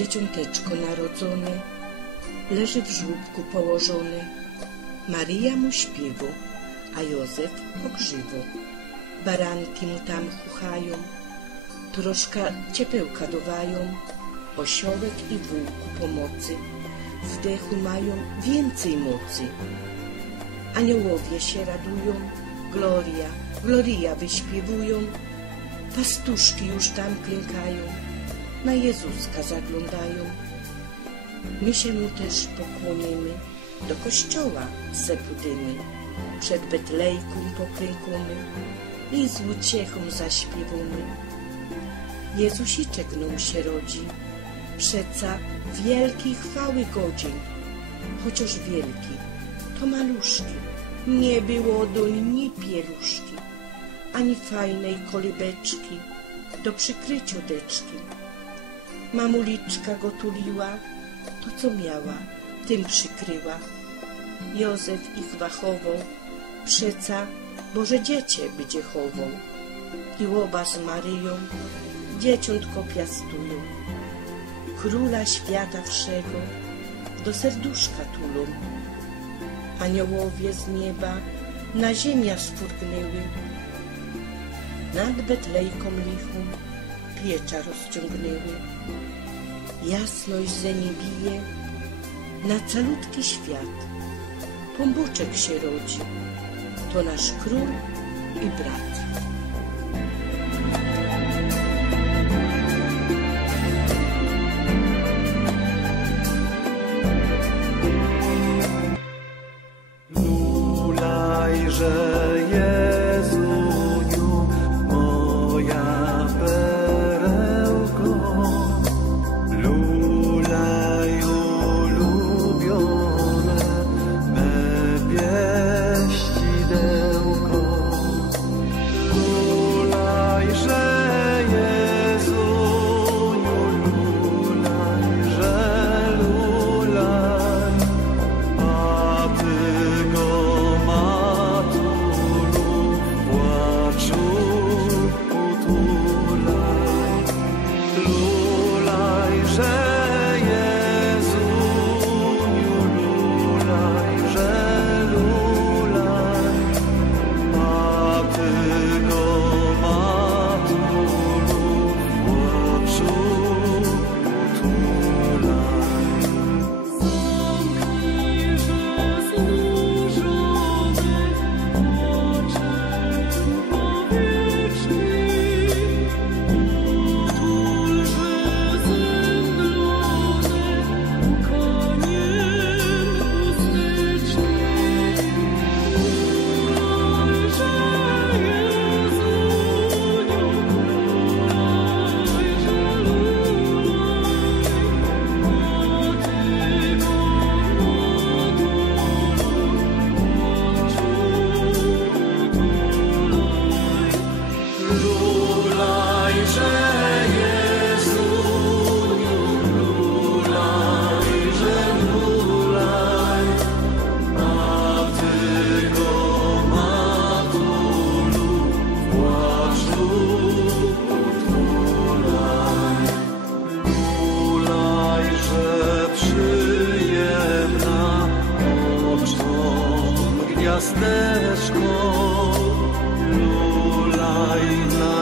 dzieciąteczko narodzone, leży w żłóbku położone. Maryja mu śpiewo, a Józef pogrzywo. Baranki mu tam chuchają, troszkę ciepełka dowają, osiołek i wółku pomocy, w dechu mają więcej mocy. Aniołowie się radują, Gloria, Gloria wyśpiewują, pastuszki już tam klękają, na Jezuska zaglądają. My się mu też pokłonimy, do kościoła se pójdziemy, przed Betlejką poklękamy i z uciechą zaśpiewamy. Jezusiczek nam się rodzi, przeca wielkiej chwały godzin, chociaż wielki, to maluszki, nie było doń ni pieluszki, ani fajnej kolybeczki do przykryciu deczki. Mamuliczka go tuliła, to co miała, tym przykryła. Józef ich wachował, przeca Boże dziecię będzie chował. I łoba z Maryją dzieciątko piastują. Króla świata wszego do serduszka tulą. Aniołowie z nieba na ziemię spurgnęły, nad Betlejką lichą piecza rozciągnęły. Jasność ze nie bije na calutki świat, pomboczek się rodzi, to nasz król i brat. Gwiazdeczko, lulaj na